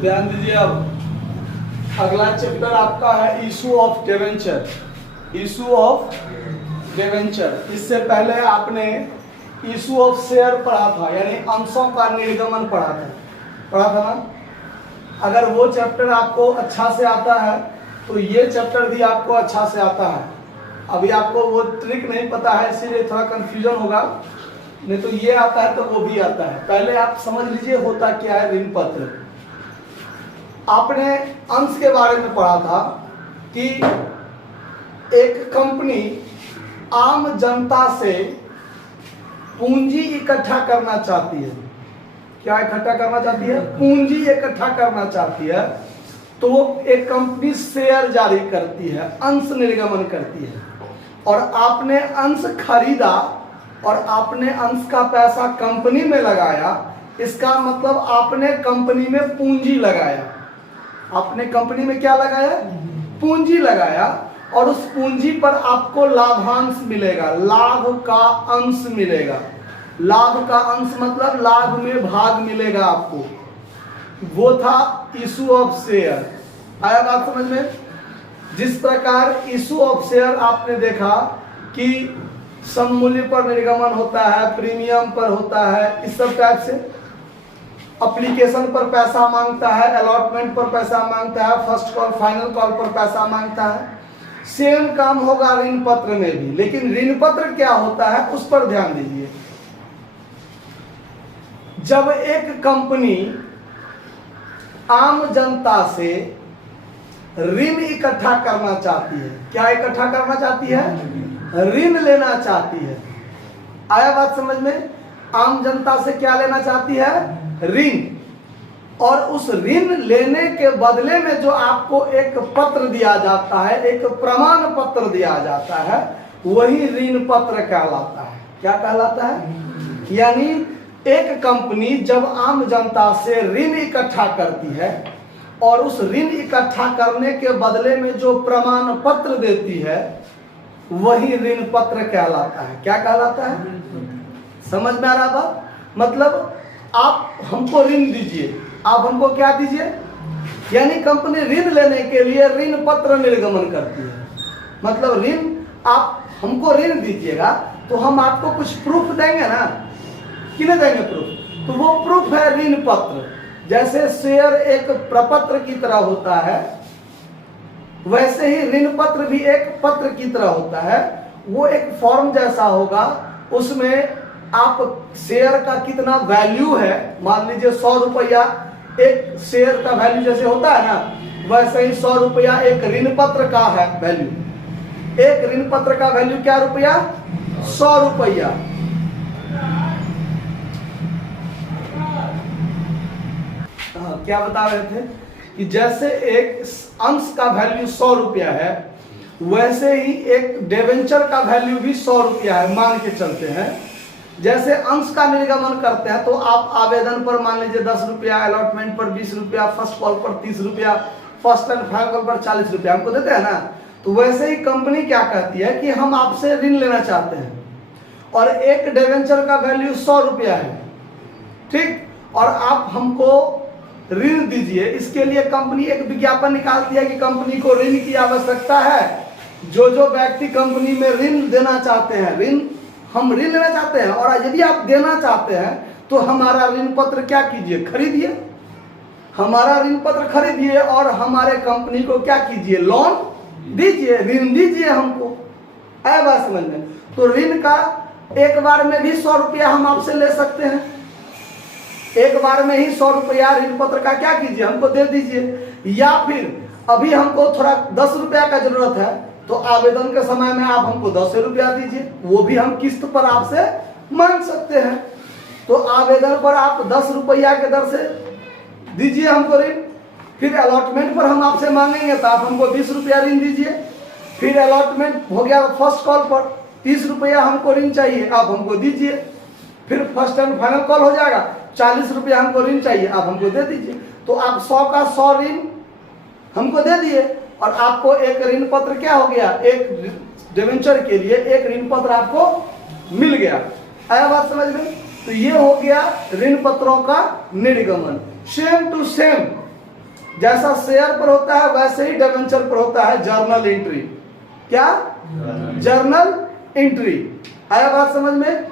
ध्यान दीजिए। अब अगला चैप्टर आपका है issue of debenture. Issue of debenture, इससे पहले आपने इशू ऑफ शेयर पढ़ा था, यानी अंशों का निर्गमन पढ़ा था ना। अगर वो चैप्टर आपको अच्छा से आता है तो ये चैप्टर भी आपको अच्छा से आता है। अभी आपको वो ट्रिक नहीं पता है इसीलिए थोड़ा कंफ्यूजन होगा, नहीं तो ये आता है तो वो भी आता है। पहले आप समझ लीजिए होता क्या है ऋण पत्र। आपने अंश के बारे में पढ़ा था कि एक कंपनी आम जनता से पूंजी इकट्ठा करना चाहती है। क्या इकट्ठा करना चाहती है? पूंजी इकट्ठा करना चाहती है, तो वो एक कंपनी शेयर जारी करती है, अंश निर्गमन करती है। और आपने अंश खरीदा और आपने अंश का पैसा कंपनी में लगाया, इसका मतलब आपने कंपनी में पूंजी लगाया। आपने कंपनी में क्या लगाया? पूंजी लगाया, और उस पूंजी पर आपको लाभांश मिलेगा, लाभ का अंश मिलेगा। लाभ का अंश मतलब लाभ में भाग मिलेगा आपको। वो था इशू ऑफ शेयर। आया बात समझ में? जिस प्रकार इशू ऑफ शेयर आपने देखा कि सममूल्य पर निर्गमन होता है, प्रीमियम पर होता है, इस सब टाइप से। एप्लीकेशन पर पैसा मांगता है, अलॉटमेंट पर पैसा मांगता है, फर्स्ट कॉल फाइनल कॉल पर पैसा मांगता है। सेम काम होगा ऋण पत्र में भी, लेकिन ऋण पत्र क्या होता है उस पर ध्यान दीजिए। जब एक कंपनी आम जनता से ऋण इकट्ठा करना चाहती है, क्या इकट्ठा करना चाहती है? ऋण लेना चाहती है। आया बात समझ में? आम जनता से क्या लेना चाहती है? ऋण। और उस ऋण लेने के बदले में जो आपको एक पत्र दिया जाता है, एक प्रमाण पत्र दिया जाता है, वही ऋण पत्र कहलाता है। क्या कहलाता है? यानी एक कंपनी जब आम जनता से ऋण इकट्ठा करती है और उस ऋण इकट्ठा करने के बदले में जो प्रमाण पत्र देती है, वही ऋण पत्र कहलाता है। क्या कहलाता है? समझ में आ रहा बात? मतलब आप हमको ऋण दीजिए, आप हमको क्या दीजिए? यानी कंपनी ऋण लेने के लिए ऋण पत्र निर्गमन करती है। मतलब ऋण, आप हमको ऋण दीजिएगा तो हम आपको कुछ प्रूफ देंगे ना, कि नहीं देंगे प्रूफ? तो वो प्रूफ है ऋण पत्र। जैसे शेयर एक प्रपत्र की तरह होता है, वैसे ही ऋण पत्र भी एक पत्र की तरह होता है। वो एक फॉर्म जैसा होगा, उसमें आप शेयर का कितना वैल्यू है, मान लीजिए 100 रुपया एक शेयर का वैल्यू जैसे होता है ना, वैसे ही 100 रुपया एक ऋण पत्र का है वैल्यू। एक ऋण पत्र का वैल्यू क्या रुपया? 100 रुपया। क्या बता रहे थे कि जैसे एक अंश का वैल्यू 100 रुपया है, वैसे ही एक डिवेंचर का वैल्यू भी 100 रुपया है। मान के चलते हैं जैसे अंश का निर्गमन करते हैं तो आप आवेदन पर मान लीजिए 10 रुपया, अलॉटमेंट पर 20 रुपया, फर्स्ट कॉल पर 30 रुपया, फर्स्ट एंड फाइनल कॉल पर 40 रुपया हमको देते हैं ना। तो वैसे ही कंपनी क्या कहती है कि हम आपसे ऋण लेना चाहते हैं और एक डिवेंचर का वैल्यू 100 रुपया है, ठीक, और आप हमको ऋण दीजिए। इसके लिए कंपनी एक विज्ञापन निकालती है कि कंपनी को ऋण की आवश्यकता है। जो जो व्यक्ति कंपनी में ऋण देना चाहते हैं, ऋण हम ऋण लेना चाहते हैं, और यदि आप देना चाहते हैं तो हमारा ऋण पत्र क्या कीजिए? खरीदिए। हमारा ऋण पत्र खरीदिए और हमारे कंपनी को क्या कीजिए? लोन दीजिए, ऋण दीजिए हमको। है बात समझ में? तो ऋण का एक बार में भी 100 रुपया हम आपसे ले सकते हैं। एक बार में ही 100 रुपया ऋण पत्र का क्या कीजिए? हमको दे दीजिए। या फिर अभी हमको थोड़ा 10 रुपया का जरूरत है, तो आवेदन के समय में आप हमको 10 रुपया दीजिए, वो भी हम किस्त पर आपसे मांग सकते हैं। तो आवेदन पर आप 10 रुपया के दर से दीजिए हमको ऋण। फिर अलॉटमेंट पर हम आपसे मांगेंगे तो आप हमको 20 रुपया ऋण दीजिए। फिर अलॉटमेंट हो गया, फर्स्ट कॉल पर 30 रुपया हमको ऋण चाहिए, आप हमको दीजिए। फिर फर्स्ट एंड फाइनल कॉल हो जाएगा, 40 रुपया हमको ऋण चाहिए, आप हमको दे दीजिए। तो आप 100 का 100 ऋण हमको दे दिए और आपको एक ऋण पत्र क्या हो गया? एक डिवेंचर के लिए एक ऋण पत्र आपको मिल गया। आया बात समझ में? तो ये हो गया ऋण पत्रों का निर्गमन। सेम टू सेम जैसा शेयर पर होता है वैसे ही डिबेंचर पर होता है जर्नल एंट्री। क्या? Journal entry. आया बात समझ में?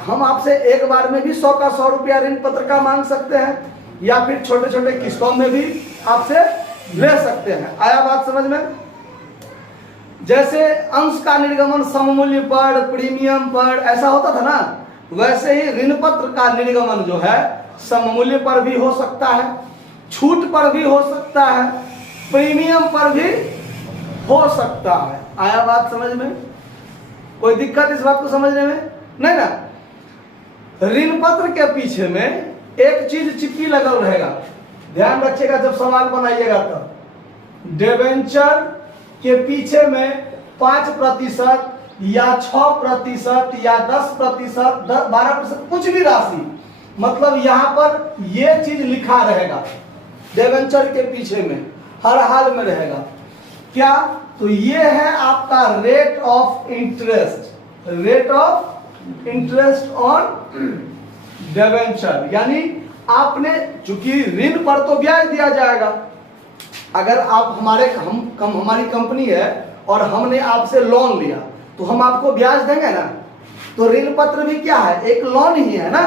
हम आपसे एक बार में भी 100 का 100 रुपया ऋण पत्र का मांग सकते हैं, या फिर छोटे छोटे किस्तों में भी आपसे ले सकते हैं। आया बात समझ में? जैसे अंश का निर्गमन सममूल्य पर, प्रीमियम पर ऐसा होता था ना, वैसे ही ऋण पत्र का निर्गमन जो है सममूल्य पर भी हो सकता है, छूट पर भी हो सकता है, प्रीमियम पर भी हो सकता है। आया बात समझ में? कोई दिक्कत इस बात को समझने में? नहीं ना? ऋण पत्र के पीछे में एक चीज चिपकी लगल रहेगा, ध्यान रखिएगा जब सवाल बनाइएगा तब। डिबेंचर के पीछे में 5% या 6% या 10%, 12%, कुछ भी राशि, मतलब यहां पर यह चीज लिखा रहेगा डिबेंचर के पीछे में, हर हाल में रहेगा। क्या? तो ये है आपका rate of interest, rate of interest on debenture. यानी आपने, चूंकि ऋण पर तो ब्याज दिया जाएगा, अगर आप हमारी कंपनी है और हमने आपसे लोन लिया तो हम आपको ब्याज देंगे ना। तो ऋण पत्र भी क्या है? एक लोन ही है ना।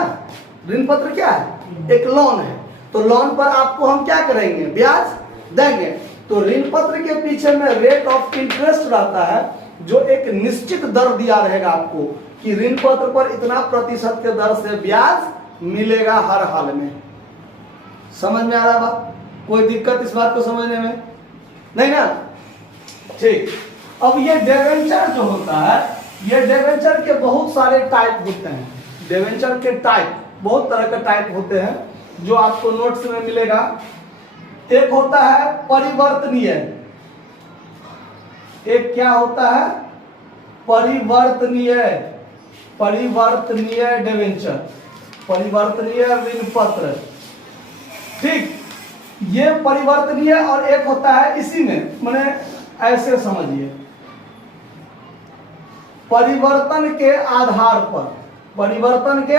ऋण पत्र क्या है? एक लोन है। तो लोन पर आपको हम क्या करेंगे? ब्याज देंगे। तो ऋण पत्र के पीछे में रेट ऑफ इंटरेस्ट रहता है, जो एक निश्चित दर दिया रहेगा आपको कि ऋण पत्र पर इतना प्रतिशत के दर से ब्याज मिलेगा हर हाल में। समझ में आ रहा है बात? कोई दिक्कत इस बात को समझने में? नहीं ना? ठीक। अब ये डिबेंचर जो होता है, ये डिबेंचर के बहुत सारे टाइप होते हैं। डिबेंचर के टाइप, बहुत तरह के टाइप होते हैं जो आपको नोट्स में मिलेगा। एक होता है परिवर्तनीय। एक क्या होता है? परिवर्तनीय, परिवर्तनीय डिबेंचर, परिवर्तनीय ऋण पत्र। ठीक, ये परिवर्तनीय। और एक होता है इसी में, माने ऐसे समझिए, परिवर्तन के आधार पर, परिवर्तन के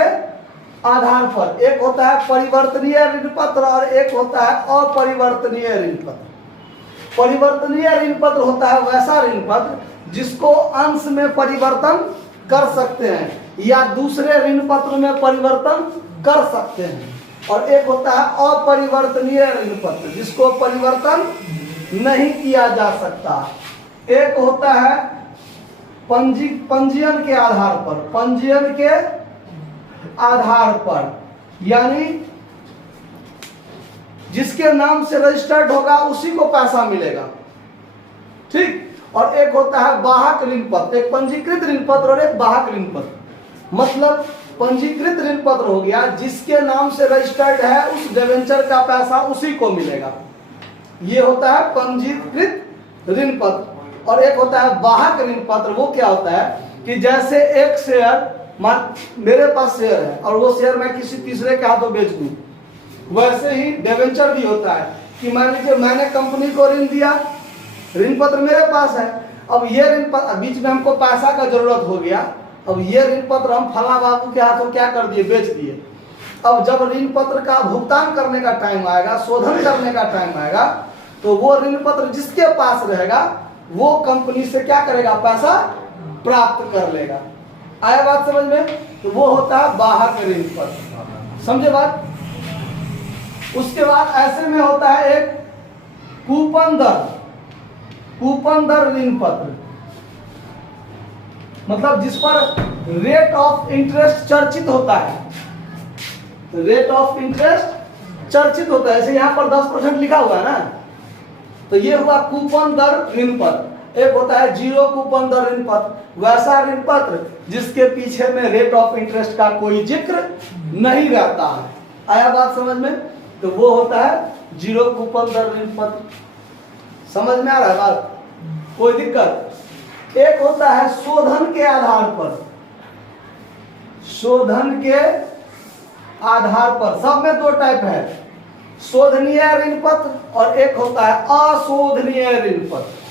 आधार पर एक होता है परिवर्तनीय ऋण पत्र और एक होता है अपरिवर्तनीय ऋण पत्र। परिवर्तनीय ऋण पत्र होता है वैसा ऋण पत्र जिसको अंश में परिवर्तन कर सकते हैं या दूसरे ऋण पत्र में परिवर्तन कर सकते हैं। और एक होता है अपरिवर्तनीय ऋण पत्र जिसको परिवर्तन नहीं किया जा सकता। एक होता है पंजीयन के आधार पर, पंजीयन के आधार पर, यानी जिसके नाम से रजिस्टर्ड होगा उसी को पैसा मिलेगा। ठीक। और एक होता है वाहक ऋण पत्र, एक पंजीकृत ऋण पत्र और एक वाहक ऋण पत्र। मतलब पंजीकृत ऋण पत्र हो गया जिसके नाम से रजिस्टर्ड है, उस डिबेंचर का पैसा उसी को मिलेगा। ये होता है पंजीकृत ऋण पत्र। और एक होता है वाहक ऋण पत्र। वो क्या होता है कि जैसे एक शेयर, मेरे पास शेयर है और वो शेयर मैं किसी तीसरे के हाथों बेच दूं, वैसे ही डिबेंचर भी होता है कि मान लीजिए मैंने कंपनी को ऋण दिया, ऋण पत्र मेरे पास है, अब ये ऋण पत्र, बीच में हमको पैसा का जरूरत हो गया, अब ये ऋण पत्र हम फला बाबू के हाथों क्या कर दिए, बेच दिए। अब जब ऋण पत्र का भुगतान करने का टाइम आएगा, शोधन करने का टाइम आएगा, तो वो ऋण पत्र जिसके पास रहेगा वो कंपनी से क्या करेगा, पैसा प्राप्त कर लेगा। आया बात समझ में? तो वो होता है वाहक ऋण पत्र। समझे बात? उसके बाद ऐसे में होता है एक कूपन दर, कूपन दर ऋण पत्र, मतलब जिस पर रेट ऑफ इंटरेस्ट चर्चित होता है, रेट ऑफ इंटरेस्ट चर्चित होता है। जैसे यहाँ पर 10% लिखा हुआ है ना, तो ये हुआ कूपन दर ऋण पत्र। एक होता है जीरो कूपन दर ऋण पत्र, वैसा ऋण पत्र जिसके पीछे में रेट ऑफ इंटरेस्ट का कोई जिक्र नहीं रहता है। आया बात समझ में? तो वो होता है जीरो कूपन दर ऋण पत्र। समझ में आ रहा है बात? कोई दिक्कत? एक होता है शोधन के आधार पर, शोधन के आधार पर। सब में दो टाइप है, शोधनीय ऋण पत्र और एक होता है अशोधनीय ऋण पत्र।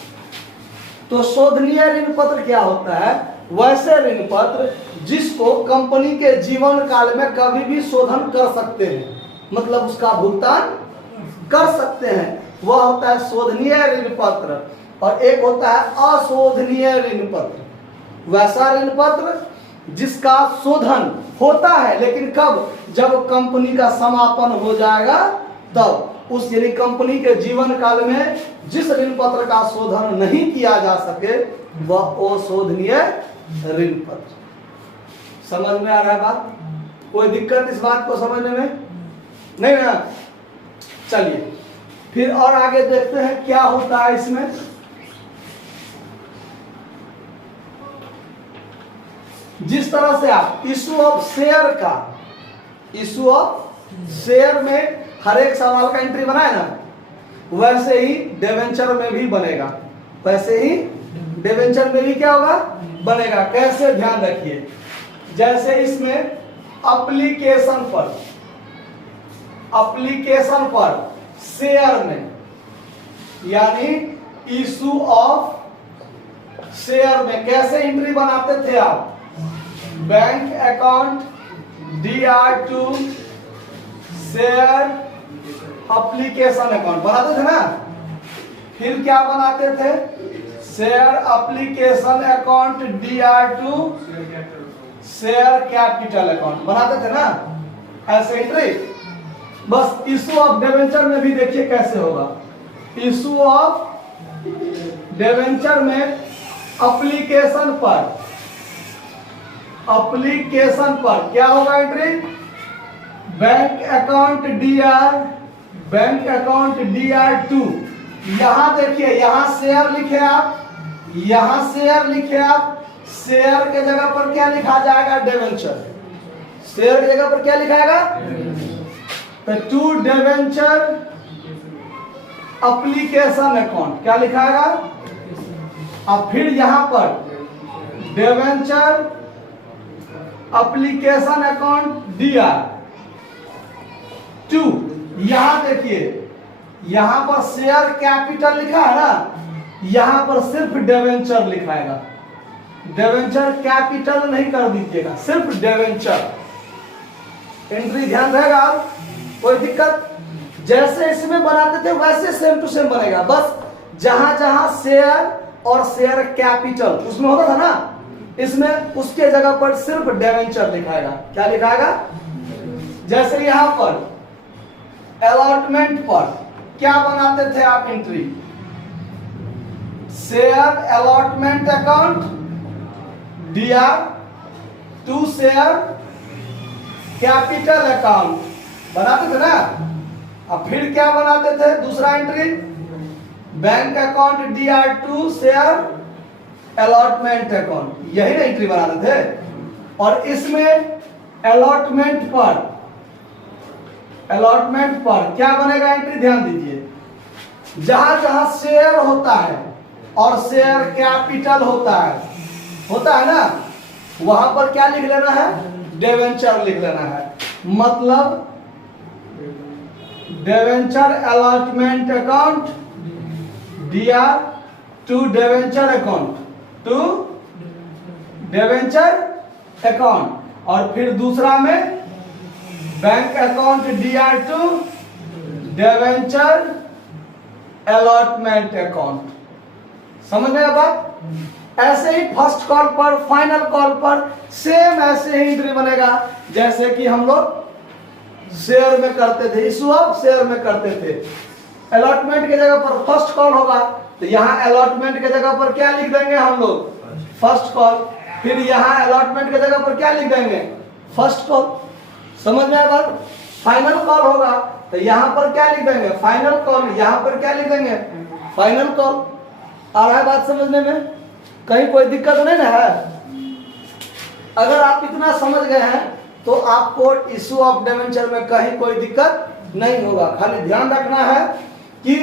तो शोधनीय ऋण पत्र क्या होता है? वैसे ऋण पत्र जिसको कंपनी के जीवन काल में कभी भी शोधन कर सकते हैं, मतलब उसका भुगतान कर सकते हैं वह होता है शोधनीय ऋण पत्र, और एक होता है अशोधनीय ऋण पत्र। वैसा ऋण पत्र जिसका शोधन होता है, लेकिन कब? जब कंपनी का समापन हो जाएगा तब। उस यानी कंपनी के जीवन काल में जिस ऋण पत्र का शोधन नहीं किया जा सके वह अशोधनीय ऋण पत्र। समझ में आ रहा है बात? कोई दिक्कत इस बात को समझने में नहीं ना? चलिए फिर और आगे देखते हैं क्या होता है इसमें। जिस तरह से आप इशू ऑफ शेयर का, इशू ऑफ शेयर में हर एक सवाल का एंट्री बनाए ना, वैसे ही डिवेंचर में भी बनेगा। वैसे ही डिवेंचर में भी क्या होगा? बनेगा। कैसे? ध्यान रखिए। जैसे इसमें एप्लीकेशन पर शेयर में, यानी इशू ऑफ शेयर में कैसे एंट्री बनाते थे आप? Bank account DR2 share application account बनाते थे ना। फिर क्या बनाते थे? Share application account DR2 share capital account बनाते थे ना, ऐसे एंट्री। बस इशू ऑफ डिवेंचर में भी देखिए कैसे होगा। इशू ऑफ डिवेंचर में एप्लीकेशन पर क्या होगा एंट्री? Bank account DR2। यहां देखिए, यहां शेयर लिखे आप, यहां शेयर लिखे आप। शेयर के जगह पर क्या लिखा जाएगा? डिवेंचर। शेयर की जगह पर क्या लिखाएगा? तो टू डिवेंचर एप्लीकेशन अकाउंट क्या लिखाएगा? अब फिर यहां पर डिवेंचर एप्लीकेशन अकाउंट DR2। यहां देखिए, यहां पर शेयर कैपिटल लिखा है ना, यहां पर सिर्फ डिवेंचर लिखाएगा। डिवेंचर कैपिटल नहीं कर दीजिएगा, सिर्फ डिवेंचर। एंट्री ध्यान रहेगा आप, कोई दिक्कत? जैसे इसमें बनाते थे वैसे सेम टू सेम बनेगा। बस जहां जहां शेयर और शेयर कैपिटल उसमें होता था ना, इसमें उसके जगह पर सिर्फ डिवेंचर लिखाएगा। क्या लिखाएगा? जैसे यहां पर अलॉटमेंट पर क्या बनाते थे आप entry? Share allotment account DR2 share capital account बनाते थे ना। अब फिर क्या बनाते थे? दूसरा entry bank account DR2 share allotment account, यही ना एंट्री बनाते थे। और इसमें अलॉटमेंट पर क्या बनेगा एंट्री? ध्यान दीजिए, जहां जहां शेयर होता है और शेयर कैपिटल होता है ना, वहां पर क्या लिख लेना है? डिवेंचर लिख लेना है। मतलब debenture allotment account DR2 debenture account to debenture account. और फिर दूसरा में bank account DR2 debenture allotment account. समझ में आ बात? ऐसे ही फर्स्ट कॉल पर, फाइनल कॉल पर सेम ऐसे ही एंट्री बनेगा जैसे कि हम लोग शेयर में करते थे, इशू ऑफ शेयर में करते थे। अलॉटमेंट के जगह पर फर्स्ट कॉल होगा, तो यहाँ अलॉटमेंट के जगह पर क्या लिख देंगे हम लोग? First call. फिर यहाँ अलॉटमेंट के जगह पर क्या लिख देंगे? First call. समझ में आया बात? फाइनल कॉल होगा तो यहाँ पर क्या लिख देंगे? Final call. यहाँ पर क्या लिख देंगे? Final call. आ रहा है बात समझने में? कहीं कोई दिक्कत नहीं ना है? अगर आप इतना समझ गए हैं तो आपको इशू ऑफ डिवेंचर में कहीं कोई दिक्कत नहीं होगा। खाली ध्यान रखना है कि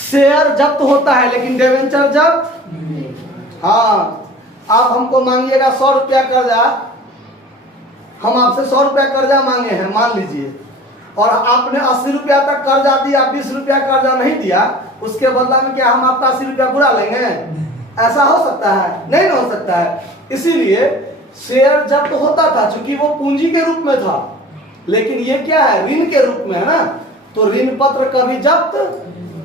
शेयर जब्त होता है लेकिन डिवेंचर जब्त। हाँ, आप हमको मांगिएगा 100 रुपया कर्जा, हम आपसे 100 रुपया कर्जा मांगे हैं मान लीजिए, और आपने 80 रुपया तक कर्जा दिया, 20 रुपया कर्जा नहीं दिया, उसके बदला में क्या हम आपका 80 रुपया बुरा लेंगे? ऐसा हो सकता है? नहीं हो सकता है। इसीलिए शेयर जब्त होता था, चूंकि वो पूंजी के रूप में था, लेकिन ये क्या है? ऋण के रूप में है ना। तो ऋण पत्र कभी जब्त,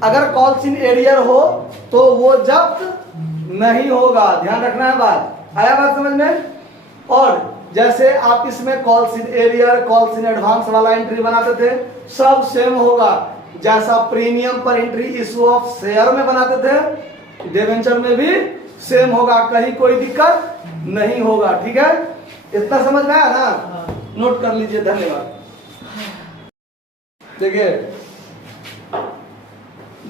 अगर कॉल्स इन एरियर हो तो वो जब्त नहीं होगा। ध्यान रखना है बात, आया बात समझ में। और जैसे आप इसमें calls in arrear, calls in advance वाला एंट्री बनाते थे, सब सेम होगा। जैसा प्रीमियम पर एंट्री इशू ऑफ शेयर में बनाते थे, डिबेंचर में भी सेम होगा, कहीं कोई दिक्कत नहीं होगा। ठीक है, इतना समझ में आया ना, नोट कर लीजिए। धन्यवाद। देखिए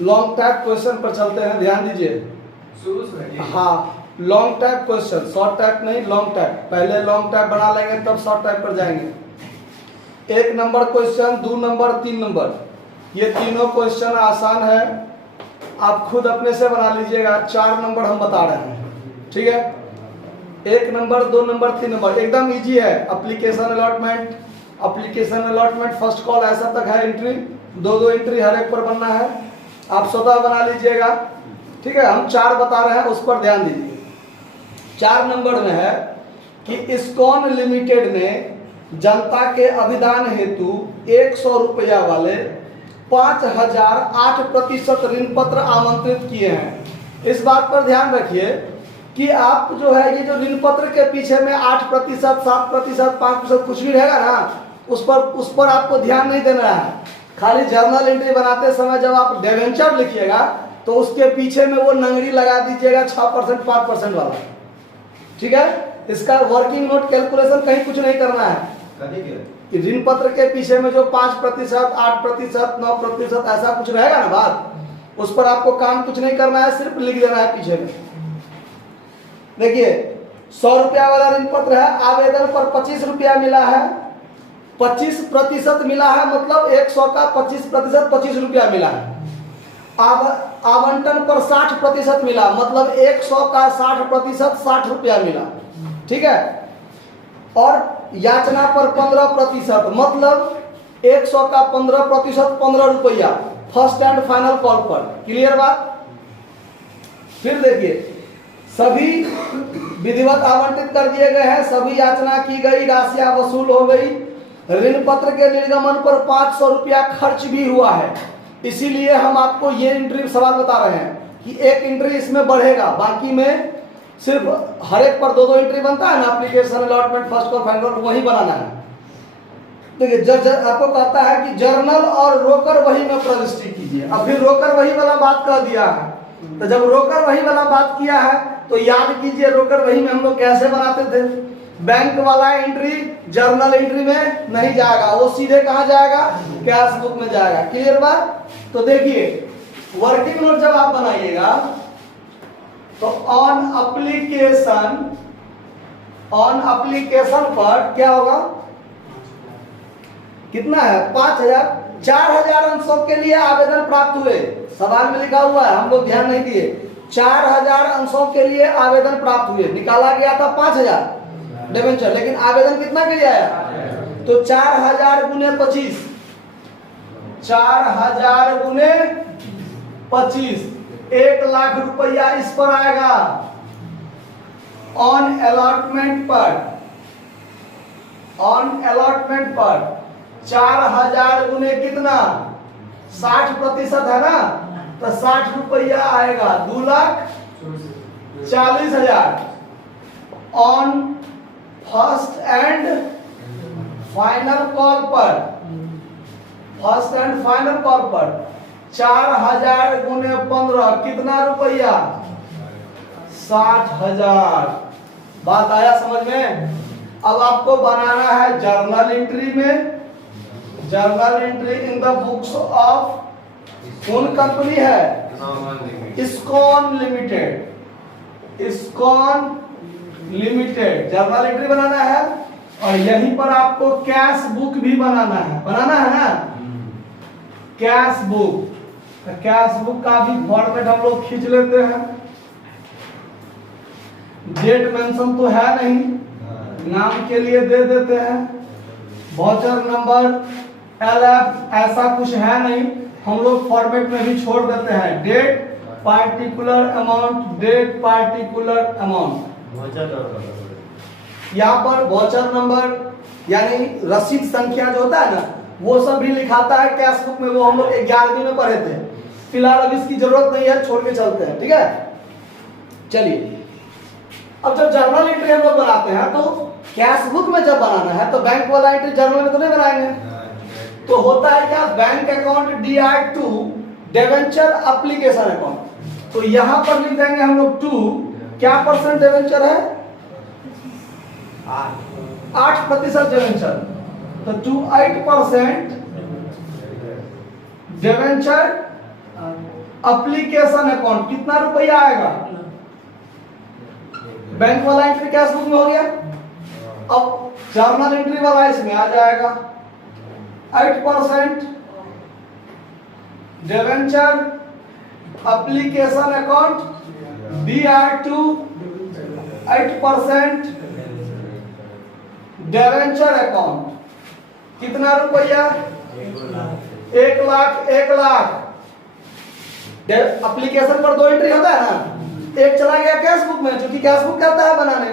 लॉन्ग टाइप क्वेश्चन पर चलते हैं, ध्यान दीजिए। हाँ, long type question, short type नहीं, लॉन्ग टाइप। पहले लॉन्ग टाइप बना लेंगे तब शॉर्ट टाइप पर जाएंगे। 1 नंबर क्वेश्चन, 2 नंबर, 3 नंबर, ये तीनों क्वेश्चन आसान है, आप खुद अपने से बना लीजिएगा। 4 नंबर हम बता रहे हैं, ठीक है। 1 नंबर, 2 नंबर, 3 नंबर एकदम इजी है। Application allotment, application allotment first call ऐसा तक है एंट्री, 2-2 एंट्री हर एक पर बनना है, आप स्वतः बना लीजिएगा। ठीक है, हम 4 बता रहे हैं, उस पर ध्यान दीजिए। 4 नंबर में है कि इस्कॉन लिमिटेड ने जनता के अभिदान हेतु 100 रुपया वाले 5008% ऋण पत्र आमंत्रित किए हैं। इस बात पर ध्यान रखिए कि आप जो है ये जो ऋण पत्र के पीछे में 8%, 7%, 5% कुछ भी रहेगा ना, उस पर आपको ध्यान नहीं देना है। खाली जर्नल एंट्री बनाते समय जब आप डिबेंचर लिखिएगा तो उसके पीछे में वो नंगरी लगा दीजिएगा 6%, 5% वाला। ठीक है, इसका वर्किंग नोट कैलकुलेशन कहीं कुछ नहीं करना है। कि ऋण पत्र के पीछे में जो 5%, 8%, 9% ऐसा कुछ रहेगा ना बात, उस पर आपको काम कुछ नहीं करना है, सिर्फ लिख देना है पीछे में। देखिए 100 रुपया वाला ऋण पत्र है, आवेदन पर 25 रुपया मिला है, 25% मिला है, मतलब 100 का 25%, 25 रुपया मिला है। आवंटन पर 60% मिला, मतलब 100 का 60%, 60 रुपया मिला। ठीक है, और याचना पर 15%, मतलब 100 का 15%, 15 रुपया फर्स्ट एंड फाइनल कॉल पर। क्लियर बात। फिर देखिए सभी विधिवत आवंटित कर दिए गए हैं, सभी याचना की गई, राशियां वसूल हो गई। ऋण पत्र के निर्गमन पर 500 रुपया खर्च भी हुआ है, इसीलिए हम आपको ये एंट्री सवाल बता रहे हैं कि एक एंट्री इसमें बढ़ेगा, बाकी में सिर्फ हर एक पर 2-2 एंट्री बनता है ना, एप्लीकेशन अलॉटमेंट फर्स्ट और फाइनल, वही बनाना है। देखिए आपको कहता है कि जर्नल और रोकर वही में प्रविष्टि कीजिए। अब फिर रोकर वही वाला बात कह दिया है, तो जब रोकर वही वाला बात किया है तो याद कीजिए रोकर वही में हम लोग कैसे बनाते थे। बैंक वाला एंट्री जर्नल एंट्री में नहीं जाएगा, वो सीधे कहाँ जाएगा, कैश बुक में जाएगा। क्लियर बात। तो देखिए वर्किंग नोट जब आप बनाइएगा तो ऑन एप्लीकेशन पर क्या होगा, कितना है, 5000, 4000 अंशों के लिए आवेदन प्राप्त हुए। सवाल में लिखा हुआ है, हम लोग ध्यान नहीं दिए। 4000 अंशों के लिए आवेदन प्राप्त हुए, निकाला गया था 5000 डिबेंचर, लेकिन आवेदन कितना के लिए आया, तो 4000 गुने 25, 4000 गुने 25, 1 लाख रुपया इस पर आएगा। ऑन अलॉटमेंट पर 4000 गुने कितना, 60% है ना, तो 60 रुपया आएगा, 2,40,000। On first and final call पर 4000 गुने 15 कितना रुपया, 60,000। बात आया समझ में। अब आपको बनाना है जर्नल एंट्री में, journal entry in the books of कौन कंपनी है, इस्कॉन लिमिटेड जर्नल एंट्री बनाना है। और यहीं पर आपको कैश बुक भी बनाना है ना, कैश बुक का भी फॉर्मेट हम लोग खींच लेते हैं। डेट मेंशन तो है नहीं, नाम के लिए दे देते हैं। वाउचर नंबर LF ऐसा कुछ है नहीं, हम लोग फॉर्मेट में भी छोड़ देते हैं। डेट पार्टिकुलर अमाउंट, यहाँ पर वाउचर नंबर यानी रसीद संख्या जो होता है ना, वो सब भी लिखाता है कैश बुक में, वो हम लोग 11वीं में पढ़े थे। फिलहाल अब इसकी जरूरत नहीं है, छोड़ के चलते हैं, ठीक है। चलिए, अब जब जर्नल एंट्री हम लोग बनाते हैं तो कैश बुक में जब बनाना है तो बैंक वाला एंट्री जर्नल में तो नहीं बनाएंगे। तो होता है क्या, bank account DI to debenture application account. तो यहां पर लिख देंगे हम लोग 2, क्या परसेंट डिवेंचर है, 8% डिवेंचर, तो 2 8% डिवेंचर एप्लीकेशन अकाउंट। कितना रुपया आएगा, बैंक वाला एंट्री कैश बुक में हो गया, अब जर्नल एंट्री वाला इसमें आ जाएगा 8% debenture application account DI to 8% debenture account. कितना रुपया, 1 लाख। 1 लाख एप्लीकेशन पर 2 एंट्री होता है ना, एक चला गया कैश बुक में, क्योंकि कैश बुक कहता है बनाने,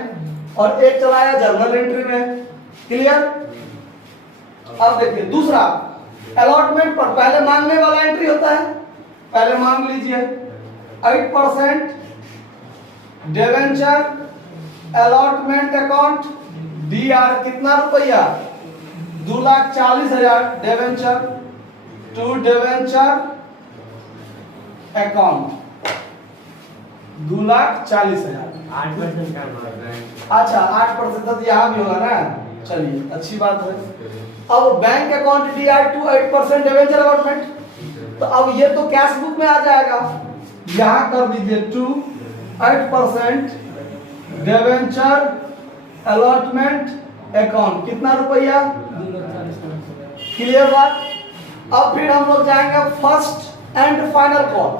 और एक चलाया जर्नल एंट्री में। क्लियर। अब देखिए दूसरा, अलॉटमेंट पर पहले मांगने वाला एंट्री होता है, पहले मांग लीजिए 8% डिवेंचर अलॉटमेंट अकाउंट DR। कितना रुपया, 2,40,000 डिवेंचर टू डिवेंचर अकाउंट 2,40,000। 8% अच्छा 8% तो यहाँ भी होगा ना, चलिए अच्छी बात है। अब bank account DI to 8% debenture allotment, तो अब ये तो कैश बुक में आ जाएगा, यहाँ कर दीजिए 2 8% डिवेंचर अलॉटमेंट अकाउंट। कितना रुपया, क्लियर बात। अब फिर हम लोग जाएंगे first and final call.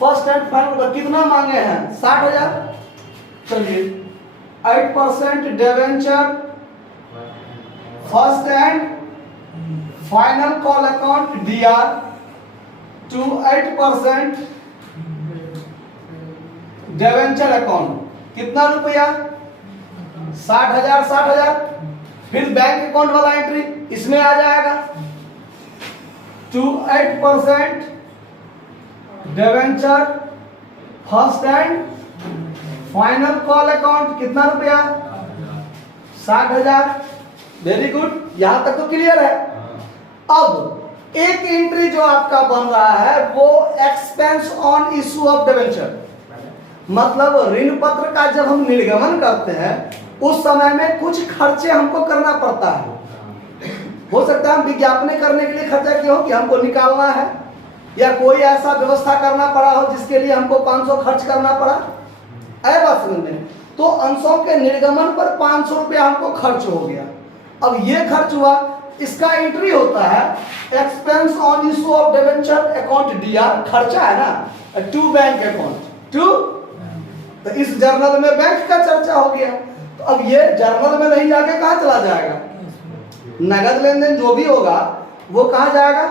First and final call कितना मांगे हैं, 60,000। चलिए 8% debenture first and final call account DR to 8% debenture account. कितना रुपया, 60,000 60,000। फिर बैंक अकाउंट वाला एंट्री इसमें आ जाएगा 2 8% debenture first and final call account. कितना रुपया, 60,000। वेरी गुड, यहां तक तो क्लियर है। अब एक एंट्री जो आपका बन रहा है वो expense on issue of debenture, मतलब ऋण पत्र का जब हम निर्गमन करते हैं उस समय में कुछ खर्चे हमको करना पड़ता है। हो सकता है हम विज्ञापन करने के लिए खर्चा किया हो कि हमको निकालना है, या कोई ऐसा व्यवस्था करना पड़ा हो जिसके लिए हमको 500 खर्च करना पड़ा। ऐ बात समझ में, तो अंशों के निर्गमन पर 500 रुपया हमको खर्च हो गया। अब ये खर्च हुआ, इसका एंट्री होता है expense on issue of debenture account DR, खर्चा है ना, टू बैंक अकाउंट टू। तो इस जर्नल में बैंक का चर्चा हो गया, तो अब ये जर्नल में नहीं जाके कहाँ चला जाएगा, नगद लेन देन जो भी होगा वो कहाँ जाएगा,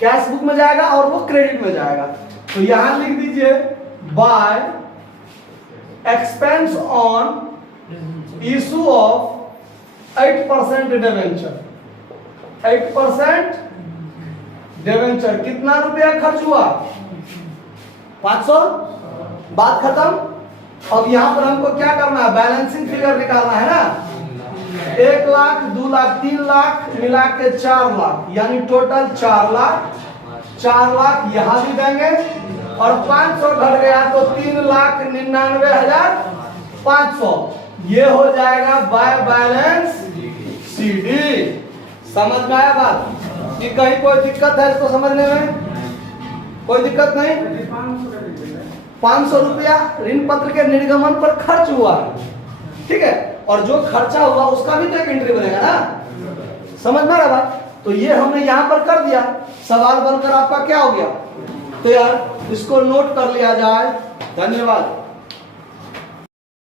कैश बुक में जाएगा और वो क्रेडिट में जाएगा। तो यहां लिख दीजिए by expense on issue of 8% debenture. 8% debenture कितना रुपया खर्च हुआ, 500। बात खत्म। अब यहां पर हमको क्या करना है, बैलेंसिंग फिगर निकालना है ना। 1 लाख 2 लाख 3 लाख मिला के 4 लाख, यानी टोटल 4 लाख। 4 लाख यहां भी देंगे और 500 घट गया तो 3,99,500। ये हो जाएगा बाय बैलेंस CD। समझ में आया बात कि कहीं कोई दिक्कत है इसको समझने में? कोई दिक्कत नहीं। 500 रुपया ऋण पत्र के निर्गमन पर खर्च हुआ, ठीक है, और जो खर्चा हुआ उसका भी तो एक एंट्री बनेगा ना। समझ में आ रहा बात? तो ये हमने यहां पर कर दिया। सवाल बनकर आपका क्या हो गया, तो यार इसको नोट कर लिया जाए। धन्यवाद।